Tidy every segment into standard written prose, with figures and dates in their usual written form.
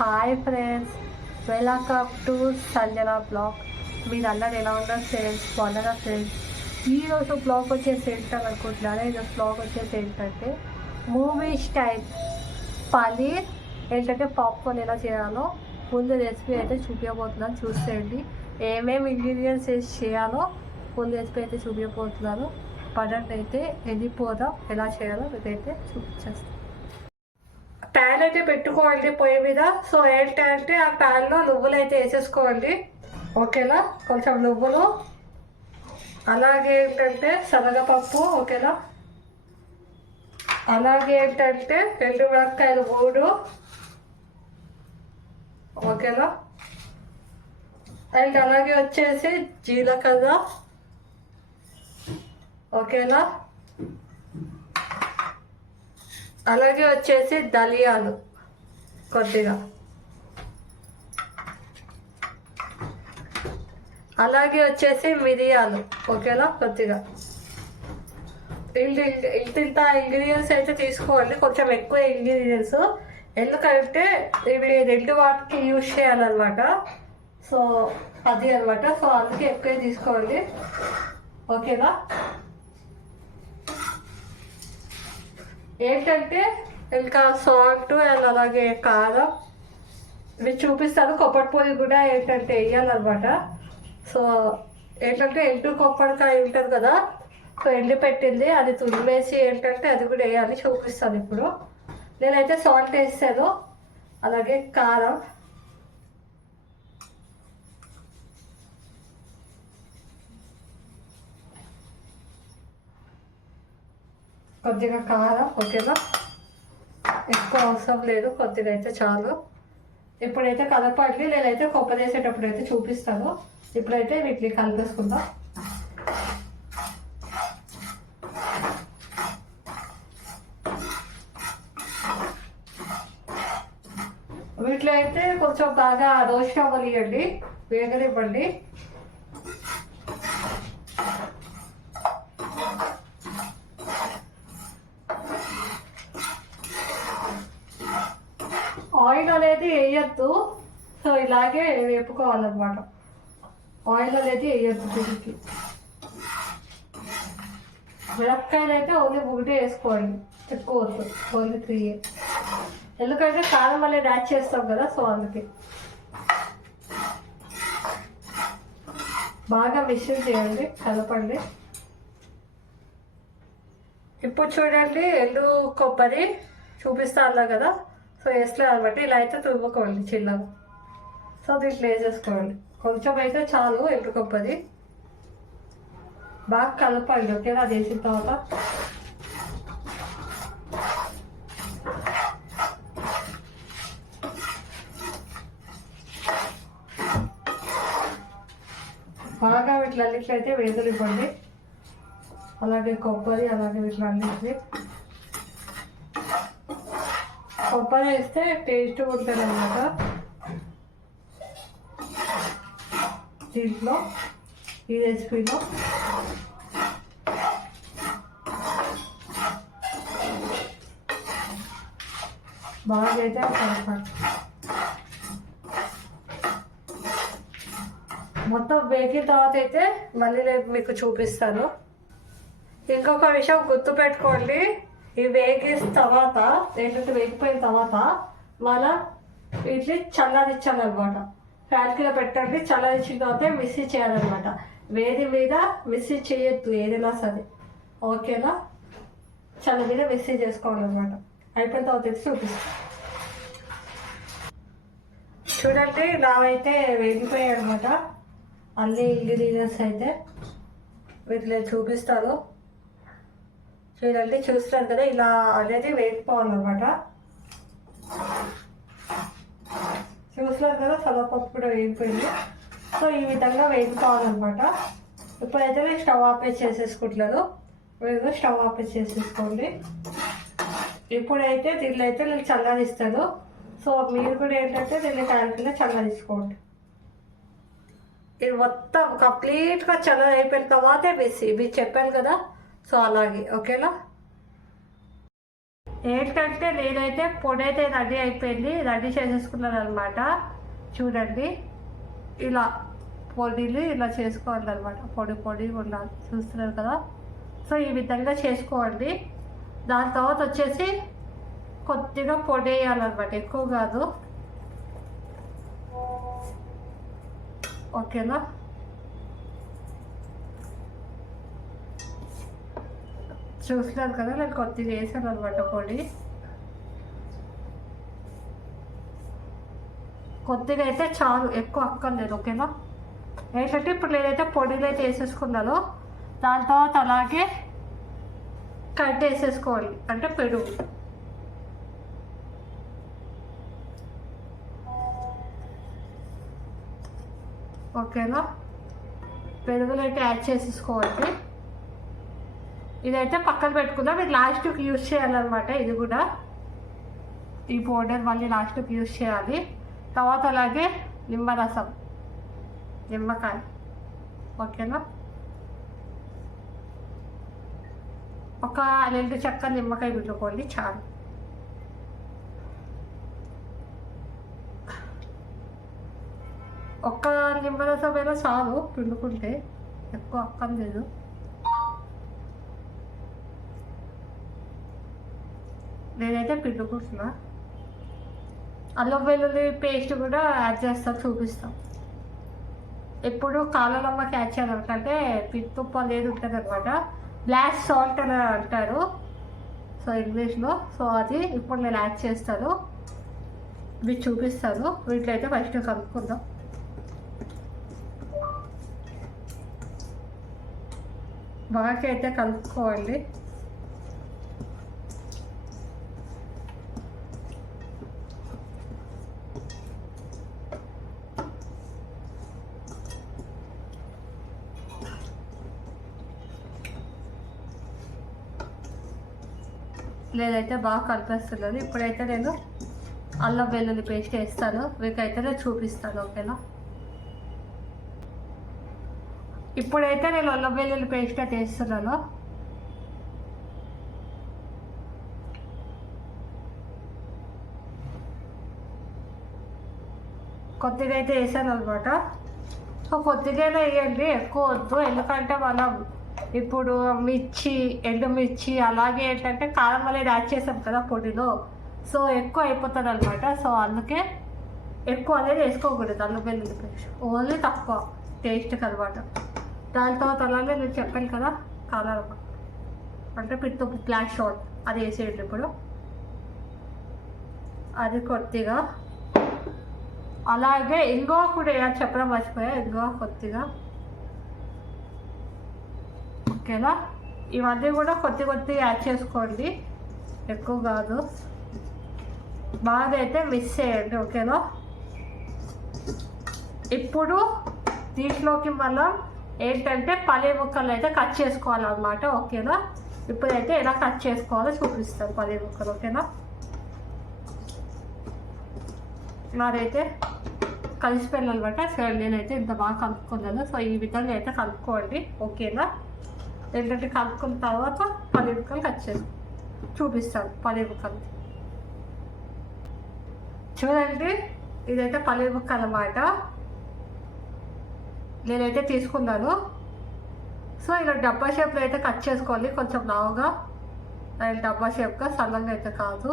Hi friends, welcome to Sanjana blog. మీరు అందరు ఎలా ఉన్నారు ఫ్రెండ్స్? బాగున్నారా ఫ్రెండ్స్? ఈరోజు బ్లాగ్ వచ్చేసి ఏంటని అనుకుంటున్నారా? ఈరోజు బ్లాగ్ వచ్చేసి ఏంటంటే మూవీ స్టైల్ పన్నీర్ ఏంటంటే పాప్కార్న్ ఎలా చేయాలో ముందు రెసిపీ అయితే చూపించబోతున్నాను. చూసేయండి ఏమేమి ఇంగ్రీడియంట్స్ వేసి చేయాలో ముందు రెసిపీ అయితే చూపించబోతున్నాను. పదండి అయితే వెళ్ళిపోదాం, ఎలా చేయాలో మీకైతే చూపించేస్తాను. ప్యాన్ అయితే పెట్టుకోండి పొయ్యి మీద. సో ఏంటంటే ఆ ప్యాన్లో నువ్వులు అయితే వేసేసుకోండి, ఓకేనా? కొంచెం నువ్వులు, అలాగే ఏంటంటే శనగపప్పు, ఓకేనా? అలాగే ఏంటంటే ఎండు మిరపకాయలు 3, ఓకేనా? అండ్ అలాగే వచ్చేసి జీలకర్ర, ఓకేనా? అలాగే వచ్చేసి ధనియాలు కొద్దిగా, అలాగే వచ్చేసి మిరియాలు, ఓకేనా? కొద్దిగా. ఇంత ఇంగ్రీడియంట్స్ అయితే తీసుకోవాలి, కొంచెం ఎక్కువ ఇంగ్రీడియంట్స్, ఎందుకంటే ఇవి 2 వాటికి యూజ్ చేయాలన్నమాట. సో అది అనమాట. సో అందుకే ఎక్కువ తీసుకోవాలి, ఓకేనా? ఏంటంటే ఇంకా సాల్ట్ అండ్ అలాగే కారం ఇవి చూపిస్తాను. కొబ్బరి పొడి కూడా ఏంటంటే వేయాలన్నమాట. సో ఏంటంటే ఎండు కొబ్బరికాయ ఉంటుంది కదా, సో ఎండు పెట్టింది అది తురిమేసి ఏంటంటే అది కూడా వేయాలి, చూపిస్తాను ఇప్పుడు. నేనైతే సాల్ట్ వేస్తాను, అలాగే కారం, కొద్దిగా కారం, ఓకేనా? ఎక్కువ అవసరం లేదు, కొద్దిగా అయితే చాలు. ఇప్పుడైతే కలపండి, నేనైతే కొబ్బరి వేసేటప్పుడు అయితే చూపిస్తాను. ఇప్పుడైతే వీటిని కలిపేసుకుందాం. వీటిలో అయితే కొంచెం బాగా రోస్ట్ అవ్వనివ్వండి, వేగనివ్వండి. ఆయిల్ అనేది వేయద్దు, సో ఇలాగే వేపుకోవాలన్నమాట. ఆయిల్ అనేది వేయద్దు దీనికి. మిరపకాయలు అయితే ఓన్లీ 1 వేసుకోండి, ఎక్కువ వద్దు, ఓన్లీ 3. ఎందుకంటే కారం అనేది యాడ్ చేస్తాం కదా, సో అందుకే. బాగా మిక్స్ చేయండి, కలపండి. ఇప్పుడు చూడండి ఎండు కొబ్బరి చూపిస్తాను కదా, సో వేస్తలేదు అనమాట. ఇలా అయితే తురుముకోండి చిన్నగా. సో దీంట్లో వేసేసుకోండి, కొంచెం అయితే చాలు ఎండు కొబ్బరి. బాగా కలపండి, ఓకేనా? అది వేసిన తర్వాత బాగా వీటిలన్నిట్లయితే వేదులు ఇవ్వండి, అలాగే కొబ్బరి, అలాగే వీటిలన్నింటినీ. కొబ్బరి వేస్తే టేస్ట్ ఉంటుంది అన్నమాట దీంట్లో, ఈ రెసిపీలో. బాగా అయితే కలపాలి. మొత్తం వేగిన తర్వాత అయితే మళ్ళీ నేను మీకు చూపిస్తాను. ఇంకొక విషయం గుర్తుపెట్టుకోండి, ఇవి వేగిన తర్వాత ఏంటంటే వేగిపోయిన తర్వాత మనం వీటిని చల్లారించాలన్నమాట. ఫ్యాన్ కింద పెట్టండి, చల్లారించిన తర్వాత మిక్సీ చేయాలన్నమాట. వేడి మీద మిక్సీ చేయొద్దు ఏదైనా సరే, ఓకేనా? చల్ల మీద మిక్సీ చేసుకోవాలన్నమాట. అయిపోయిన తర్వాత అయితే చూపిస్తాను. చూడండి నావైతే వేగిపోయాయి అనమాట అన్ని ఇంగ్రీడియంట్స్ అయితే. వీటిలో చూపిస్తాను చూడండి. చూస్తారు కదా, ఇలా అనేది వేగిపోవాలన్నమాట. చూస్తారు కదా, శనగపప్పు కూడా వేగిపోయింది. సో ఈ విధంగా వేగిపోవాలన్నమాట. ఇప్పుడైతే నేను స్టవ్ ఆపేసి చేసేసుకుంటున్నాను. మీరు స్టవ్ ఆపేసి చేసేసుకోండి. ఇప్పుడైతే దీనిలో అయితే నేను చల్లారిస్తాను. సో మీరు కూడా ఏంటంటే దీన్ని క్యారెక్టర్లో చల్లారించుకోండి. ఇది మొత్తం కంప్లీట్గా చల్ల అయిపోయిన తర్వాతే వేసి మీరు చెప్పాను కదా, సో అలాగే ఓకేనా. ఏంటంటే నేనైతే పొడి అయితే రెడీ అయిపోయింది, రెడీ చేసేసుకున్నాను అనమాట. చూడండి ఇలా పొడిని ఇలా చేసుకోవాలన్నమాట, పొడి పొడి ఉండాలి, చూస్తున్నారు కదా. సో ఈ విధంగా చేసుకోండి. దాని తర్వాత వచ్చేసి కొద్దిగా పొడి వేయాలన్నమాట, ఎక్కువ కాదు ఓకేనా. చూస్తున్నారు కదా, నేను కొద్దిగా వేసాను అనమాట పొడి, కొద్దిగా అయితే చాలు, ఎక్కువ అక్కర్లేదు ఓకేనా. ఏంటంటే ఇప్పుడు నేనైతే పొడిలో అయితే వేసేసుకున్నాను. దాని తర్వాత అలాగే కట్ వేసేసుకోవాలి, అంటే పెరుగు ఓకేనా. పెరుగులో అయితే యాడ్ చేసేసుకోవాలి. ఇదైతే పక్కన పెట్టుకుందాం, ఇది లాస్ట్కి యూజ్ చేయాలన్నమాట. ఇది కూడా ఈ పౌడర్ మళ్ళీ లాస్ట్కి యూజ్ చేయాలి. తర్వాత అలాగే నిమ్మరసం, నిమ్మకాయ ఓకేనా. ఒక 2 చెక్క నిమ్మకాయ పిండుకోండి చాలు. ఒక్క నిమ్మరసం అయినా చాలు పిండుకుంటే, ఎక్కువ అక్కర్లేదు. నేనైతే పిండుకుంటున్నా. అల్లం వెల్లుల్లి పేస్ట్ కూడా యాడ్ చేస్తాను, చూపిస్తాం. ఎప్పుడు కాళ్ళనమ్మకి యాడ్ చేయాలంటే పిత్తుప్ప లేదు ఉంటుంది అనమాట, బ్లాక్ సాల్ట్ అని అంటారు సో ఇంగ్లీష్లో. సో అది ఇప్పుడు నేను యాడ్ చేస్తాను, మీకు చూపిస్తాను. వీటిలో అయితే ఫస్ట్ కలుపుకుందాం. బాగా అయితే కలుపుకోవాలి. లేదైతే బాగా కలిపేస్తున్నాను. ఇప్పుడైతే నేను అల్లం వెల్లుల్లి పేస్ట్ వేస్తాను, మీకైతే నేను చూపిస్తాను ఓకేనా. ఇప్పుడైతే నేను అల్లం వెల్లుల్లి పేస్ట్ అయితే వేస్తున్నాను. కొద్దిగా అయితే వేసాను అనమాట. సో కొద్దిగానే వేయండి, ఎక్కువ వద్దు, ఎందుకంటే మనం ఇప్పుడు మిర్చి, ఎండుమిర్చి అలాగే ఏంటంటే కారం అనేది యాడ్ చేసాం కదా పొడిలో, సో ఎక్కువ అయిపోతుంది అనమాట. సో అందుకే ఎక్కువ అనేది వేసుకోకూడదు అల్లం వెల్లుల్లి పేస్ట్, ఓన్లీ తక్కువ టేస్ట్కి అనమాట. దాని తర్వాత అలాగే నేను చెప్పాను కదా కారం, అంటే పిత్తు బ్లాక్ సాల్ట్, అది వేసేయండి ఇప్పుడు. అది కొద్దిగా, అలాగే ఇంగువ కూడా వేయాలి, చెప్పడం మర్చిపోయా, ఇంగువ కొద్దిగా ఓకేనా. ఇవన్నీ కూడా కొద్దిగా యాడ్ చేసుకోండి, ఎక్కువ కాదు. బాగా అయితే మిక్స్ చేయండి ఓకేనా. ఇప్పుడు దీంట్లోకి మనం ఏంటంటే పల్లి ముక్కలు అయితే కట్ చేసుకోవాలన్నమాట ఓకేనా. ఇప్పుడైతే ఎలా కట్ చేసుకోవాలో చూపిస్తాను పల్లి ముక్కలు ఓకేనా. నాదైతే కలిసిపోయింది అనమాట. సరే నేనైతే ఇంత బాగా కలుపుకున్నాను. సో ఈ విధంగా అయితే కలుపుకోండి ఓకేనా. ఏంటంటే కలుపుకున్న తర్వాత పల్లి ముక్కలు కట్ చేసి చూపిస్తాను. పల్లి ముక్కలు చూడండి, ఇదైతే పల్లి ముక్క అన్నమాట, నేనైతే తీసుకున్నాను. సో ఇలా డబ్బా షేప్లో అయితే కట్ చేసుకోవాలి, కొంచెం లావుగా, డబ్బా షేప్గా, సన్నంగా అయితే కాదు,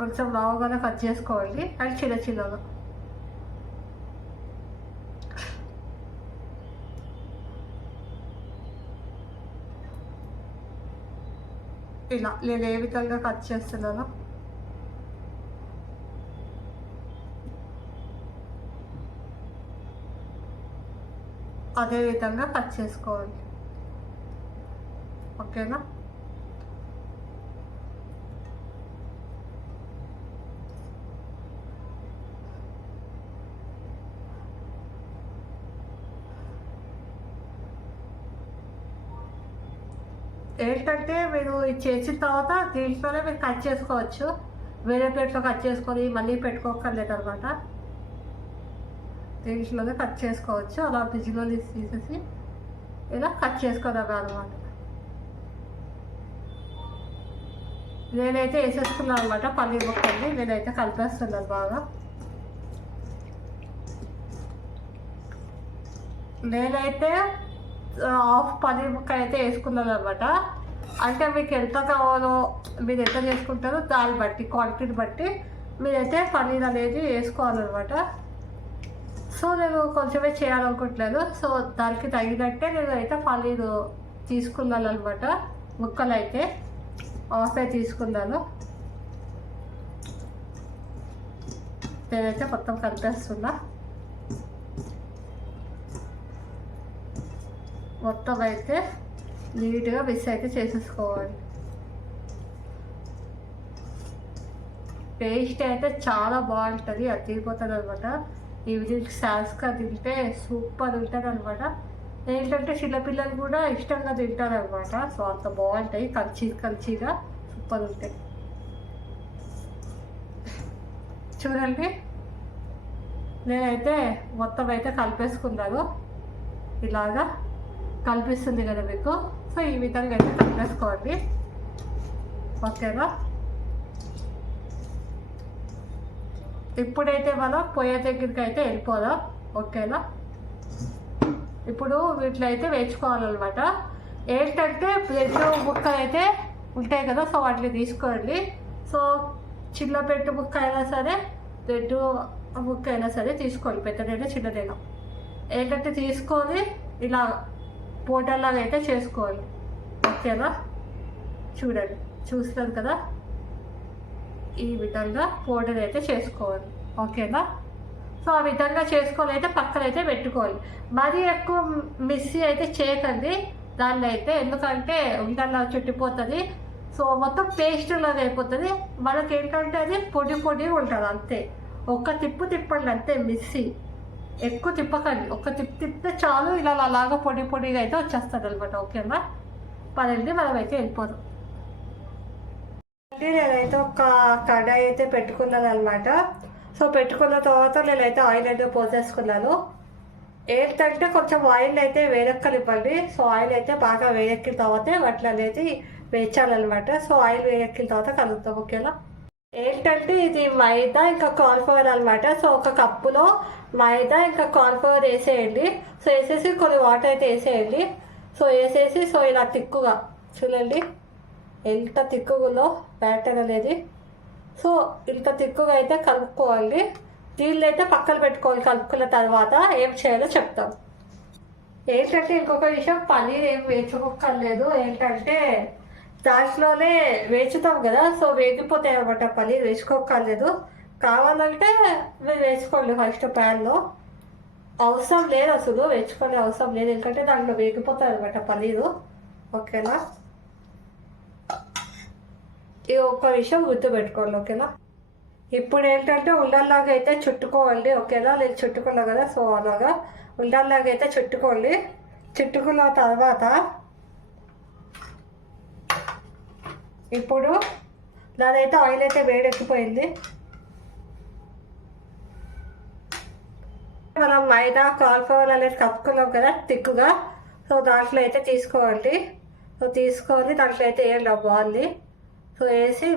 కొంచెం లావుగానే కట్ చేసుకోవాలి, అండ్ చిన్న చిన్నగా. ఇలా నేను ఏ విధంగా కట్ చేస్తున్నానో అదే విధంగా కట్ చేసుకోవాలి ఓకేనా. ఏంటంటే మీరు ఇది చేసిన తర్వాత దీంట్లోనే మీరు కట్ చేసుకోవచ్చు, వేరే ప్లేట్లో కట్ చేసుకొని మళ్ళీ పెట్టుకోకర్లేదు అనమాట. దీంట్లోనే కట్ చేసుకోవచ్చు. అలా ఫ్రిడ్జ్లో తీసేసి ఇలా కట్ చేసుకోవడం అనమాట. నేనైతే వేసేసుకున్నాను అనమాట పన్నీర్ ముక్కల్ని. నేనైతే కలిపేస్తున్నాను బాగా. నేనైతే హాఫ్ పన్నీర్ ముక్క అయితే వేసుకున్నాను అనమాట. అంటే మీకు ఎంత కావాలో మీరు ఎంత చేసుకుంటారో దాన్ని బట్టి, క్వాంటిటీని బట్టి మీరైతే పన్నీర్ అనేది వేసుకోవాలన్నమాట. సో నేను కొంచెమే చేయాలనుకుంటున్నాను. సో దానికి తగినట్టే నేను అయితే పన్నీర్ తీసుకున్నాను అనమాట. ముక్కలు అయితే హాఫే తీసుకున్నాను. నేనైతే మొత్తం కలిపేస్తున్నా. మొత్తం అయితే నీట్గా మిక్స్ అయితే చేసేసుకోవాలి. టేస్ట్ అయితే చాలా బాగుంటుంది, అది తిరిగిపోతుంది అనమాట. ఈవినింగ్ స్నాక్స్గా తింటే సూపర్ ఉంటుంది అనమాట. ఏంటంటే చిన్నపిల్లలు కూడా ఇష్టంగా తింటారు అనమాట. సో అంత బాగుంటాయి, కల్చీగా సూపర్ ఉంటాయి. చూడండి, నేనైతే మొత్తం అయితే కలిపేసుకున్నాను. ఇలాగా కనిపిస్తుంది కదా మీకు. సో ఈ విధంగా అయితే కలిపేసుకోండి. ఓకేనా? ఇప్పుడైతే మనం పొయ్యి దగ్గరికి అయితే వెళ్ళిపోదాం. ఓకేనా? ఇప్పుడు వీటిలో అయితే వేసుకోవాలన్నమాట. ఏంటంటే బ్రెడ్ ముక్కలు అయితే ఉంటాయి కదా, సో వాటిని తీసుకోండి. సో చిన్న బ్రెడ్ ముక్క అయినా సరే, బ్రెడ్ ముక్క అయినా సరే తీసుకోండి, పెద్దదైనా చిన్నదైనా. ఏంటంటే తీసుకొని ఇలా పోటల్లాగా అయితే చేసుకోవాలి. ఓకేనా? చూడండి, చూస్తారు కదా, ఈ విధంగా పౌడర్ అయితే చేసుకోవాలి. ఓకేనా? సో ఆ విధంగా చేసుకొని అయితే పక్కన అయితే పెట్టుకోవాలి. మరీ ఎక్కువ మిక్సీ అయితే చేయకండి దాన్ని అయితే, ఎందుకంటే ఉండల్లా చుట్టిపోతుంది. సో మొత్తం పేస్ట్ లాగా అయిపోతుంది. మనకి ఏంటంటే అది పొడి ఉంటుంది అంతే. ఒక్క తిప్పండి అంతే. మిక్సీ ఎక్కువ తిప్పకండి, ఒక తిప్పితే చాలు. ఇలా అలాగా పొడిగా అయితే వచ్చేస్తుంది అనమాట. ఓకేనా? పదండి, మనం అయితే వెళ్ళిపోదాం. నేనైతే ఒక కడాయి అయితే పెట్టుకున్నాను అనమాట. సో పెట్టుకున్న తర్వాత నేనైతే ఆయిల్ అయితే పోసేసుకున్నాను. ఏంటంటే కొంచెం ఆయిల్ అయితే వేడెక్కనివ్వండి. సో ఆయిల్ అయితే బాగా వేడెక్కిన తర్వాత వాటిని అనేది వేయించాలన్నమాట. సో ఆయిల్ వేడెక్కిన తర్వాత కలుగుతాం. ఓకేనా? ఏంటంటే ఇది మైదా ఇంకా కార్న్ఫ్లవర్ అనమాట. సో ఒక కప్పులో మైదా ఇంకా కార్న్ఫ్లవర్ వేసేయండి. సో వేసేసి కొన్ని వాటర్ అయితే వేసేయండి. సో వేసేసి సో ఇలా తిక్కుగా చూడండి ఎంత తిక్కుగుందో బ్యాటర్ అనేది. సో ఇంత తిక్కుగా అయితే కలుపుకోవాలి. దీన్ని అయితే పక్కన పెట్టుకోవాలి. కలుపుకున్న తర్వాత ఏం చేయాలో చెప్తాం. ఏంటంటే ఇంకొక విషయం, పన్నీర్ ఏం వేసుకోక్కర్లేదు. ఏంటంటే దాంట్లోనే వేచుతాం కదా, సో వేగిపోతాయి అనమాట. పన్నీర్ వేసుకోక్కర్లేదు. కావాలంటే మీరు వేసుకోండి ఫస్ట్ ప్యాన్లో. అవసరం లేదు, అసలు వేసుకునే అవసరం లేదు, ఎందుకంటే దాంట్లో వేగిపోతుంది అనమాట పన్నీరు. ఓకేనా? ఈ ఒక్క విషయం గుర్తుపెట్టుకోండి. ఓకేనా? ఇప్పుడు ఏంటంటే ఉండల్లాగా అయితే చుట్టుకోవాలి. ఓకేనా? నేను చుట్టుకున్నా కదా, సో అలాగా ఉండల్లాగా అయితే చుట్టుకోండి. చుట్టుకున్న తర్వాత ఇప్పుడు దానైతే ఆయిల్ అయితే వేడెక్కిపోయింది. మనం మైదా కార్న్ఫ్లవర్ అనేది కప్పుకున్నాం కదా తిక్కుగా, సో దాంట్లో అయితే తీసుకోవాలి. సో తీసుకొని దాంట్లో అయితే వేయండి ఆ బాల్ని. సో వేసి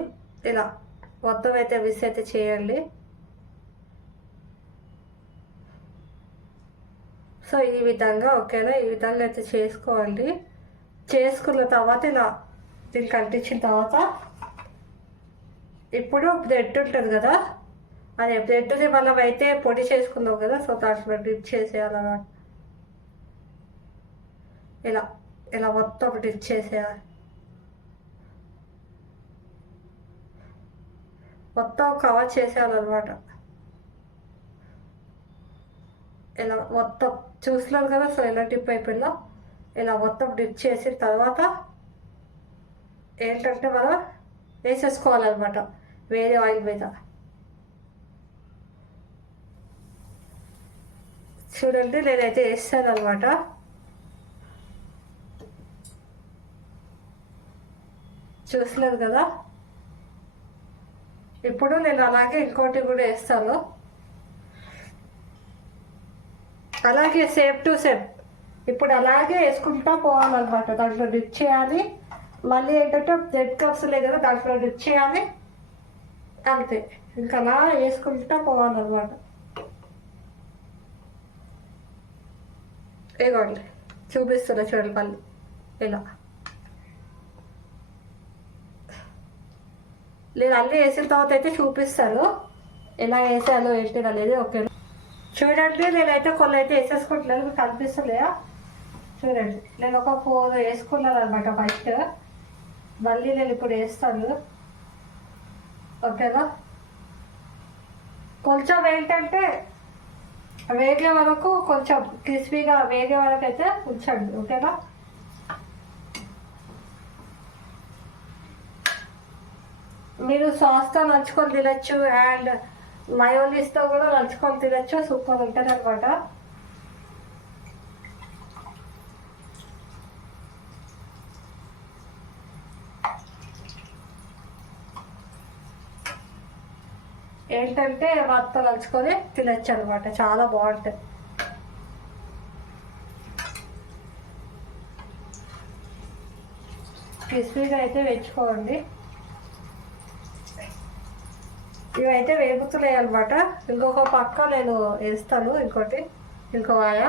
ఇలా మొత్తం అయితే మిక్స్ అయితే చేయండి. సో ఈ విధంగా ఓకేనా? ఈ విధంగా అయితే చేసుకోండి. చేసుకున్న తర్వాత ఇలా దీనికి అంటించిన తర్వాత ఇప్పుడు బ్రెడ్ ఉంటుంది కదా, అదే బ్రెడ్ని మనం అయితే పొడి చేసుకుందాం కదా, సో దాంట్లో డిప్ చేసేయాలన్నమాట. ఇలా ఇలా మొత్తం డిప్ చేసేయాలి. మొత్తం కవర్ చేసేయాలన్నమాట. ఇలా మొత్తం చూస్తున్నారు కదా, సో ఇలా డిప్ అయిపోయిందో ఇలా మొత్తం డిప్ చేసిన తర్వాత ఏంటంటే మనం వేసేసుకోవాలన్నమాట వేరే ఆయిల్ మీద. చూడండి, నేనైతే వేస్తాను అనమాట. చూసలేదు కదా. ఇప్పుడు నేను అలాగే ఇంకోటి కూడా వేస్తాను. అలాగే సేమ్ టు సేమ్ ఇప్పుడు అలాగే వేసుకుంటా పోవాలన్నమాట. దాంట్లో డిప్ చేయాలి, మళ్ళీ ఏంటంటే బ్రెడ్ కప్స్ లేదు కదా దాంట్లో డిప్ చేయాలి, అంతే. ఇంకా అలా వేసుకుంటా పోవాలన్నమాట. ఇదిగోండి చూపిస్తున్నా చూడండి మళ్ళీ ఇలా. నేను అన్నీ వేసిన తర్వాత అయితే చూపిస్తాను ఎలా వేసాను ఏంటి అనేది. ఓకే చూడండి, నేనైతే కొన్ని అయితే వేసేసుకుంటున్నాను, మీకు కనిపిస్తున్నాయా చూడండి. నేను ఒక 4 వేసుకున్నాను అనమాట ఫస్ట్, మళ్ళీ నేను ఇప్పుడు వేస్తాను. ఓకేనా, కొంచెం ఏంటంటే వేగే వరకు కొంచెం క్రిస్పీగా వేగే వరకు అయితే ఉంచండి. ఓకేనా, మీరు సాస్తో నంచుకొని తినచ్చు అండ్ మయోనీస్తో కూడా నంచుకొని తినచ్చు, సూపర్ ఉంటుంది అనమాట. ఏంటంటే వాటితో నంచుకొని తినచ్చు అనమాట, చాలా బాగుంటుంది. క్రిస్పీగా అయితే వేయించుకోండి. ఇవైతే వేగుతున్నాయి అనమాట. ఇంకొక పక్క నేను వేస్తాను ఇంకో వాయ.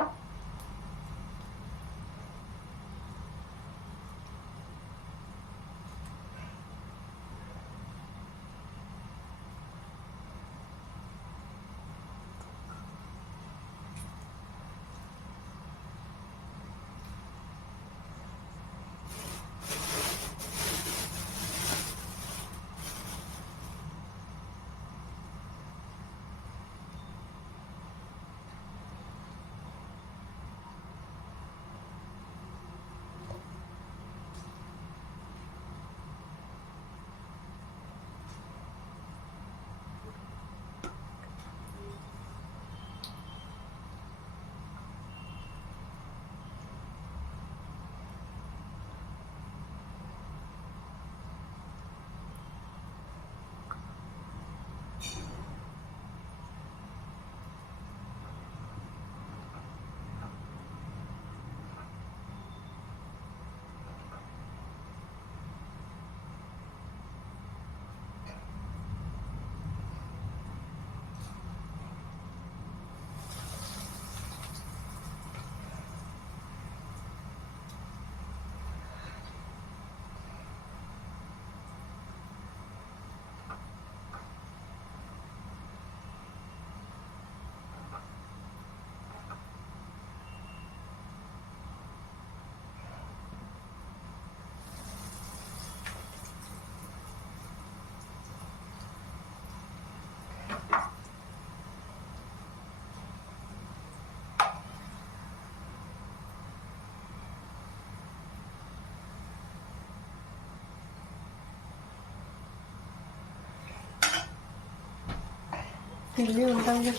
పిండి ఉంటుంది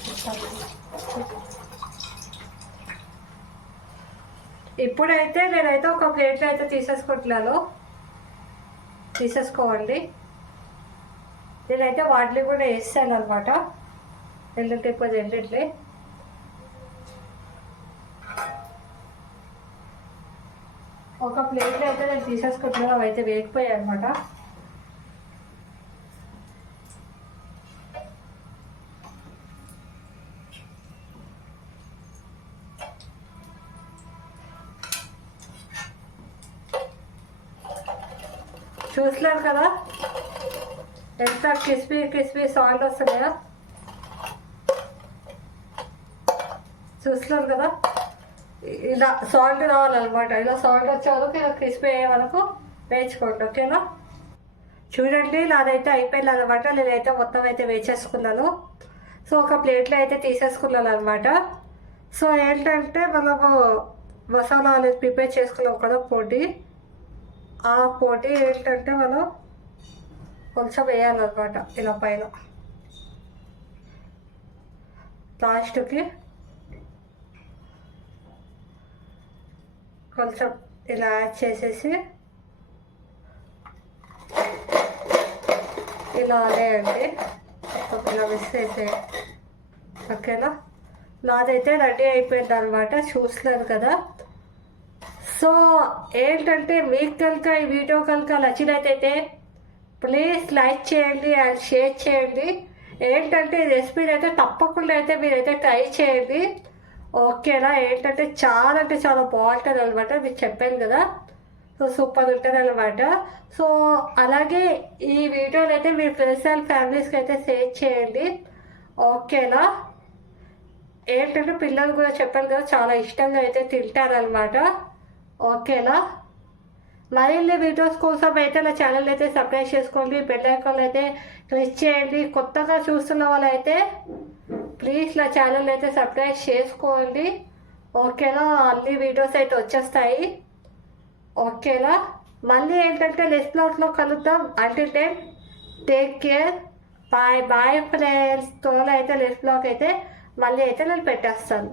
ఇప్పుడైతే నేనైతే ఒక ప్లేట్లో అయితే తీసేసుకోండి. నేనైతే వాటిని కూడా వేస్తాను అనమాట, ఎందుకంటే ఇప్పుడు ఎండట్లే. ఒక ప్లేట్లో అయితే నేను తీసేసుకుంటున్నాను, అవి అయితే వేగిపోయాయి అనమాట. చూసలేరు కదా ఎంత క్రిస్పీ సాల్ట్ వస్తున్నాయో, చూస్తున్నారు కదా. ఇలా సాల్ట్ రావాలన్నమాట, ఇలా సాల్ట్ వచ్చే వరకు ఇలా క్రిస్పీ అయ్యే వరకు వేయించుకోండి. ఓకేనా, చూడండి నాదైతే అయిపోయింది అనమాట. నేనైతే మొత్తం అయితే వేయించేసుకున్నాను. సో ఒక ప్లేట్లో అయితే తీసేసుకున్నాను అనమాట. సో ఏంటంటే మనము మసాలా అనేది ప్రిపేర్ చేసుకున్నాం కదా పొడి, ఆ పొడి ఏంటంటే మనం కొంచెం వేయాలన్నమాట ఇలా పైన లాస్ట్కి కొంచెం ఇలా యాడ్ చేసేసి ఇలా అనేయండి, ఇలా మిక్స్ చేసేయండి. ఓకేనా, నాదైతే రెడీ అయిపోయింది అనమాట, చూస్తున్నారు కదా. సో ఏంటంటే మీకు కనుక ఈ వీడియో కనుక నచ్చినట్టయితే ప్లీజ్ లైక్ చేయండి అండ్ షేర్ చేయండి. ఏంటంటే ఈ రెసిపీని అయితే తప్పకుండా అయితే మీరైతే ట్రై చేయండి, ఓకేనా. ఏంటంటే చాలా అంటే చాలా బాగుంటుంది అనమాట, మీకు చెప్పాను కదా. సో సూపర్ ఉంటుంది అనమాట. సో అలాగే ఈ వీడియోని అయితే మీ ఫ్రెండ్స్ అండ్ ఫ్యామిలీస్కి అయితే షేర్ చేయండి, ఓకేనా. ఏంటంటే పిల్లలు కూడా చెప్పాను కదా చాలా ఇష్టంగా అయితే తింటారనమాట, ఓకేనా. మరిన్ని వీడియోస్ కోసం అయితే నా ఛానల్ అయితే సబ్స్క్రైబ్ చేసుకోండి, బెల్ ఐకాన్ అయితే క్లిక్ చేయండి. కొత్తగా చూస్తున్న వాళ్ళు అయితే ప్లీజ్ నా ఛానల్ అయితే సబ్స్క్రైబ్ చేసుకోండి, ఓకేనా. అన్ని వీడియోస్ అయితే వచ్చేస్తాయి, ఓకేనా. మళ్ళీ ఏంటంటే నెక్స్ట్ బ్లాగ్లో కలుద్దాం. అంటే take care, bye bye friends. త్వరలో అయితే నెక్స్ట్ బ్లాగ్ అయితే మళ్ళీ అయితే నేను పెట్టేస్తాను.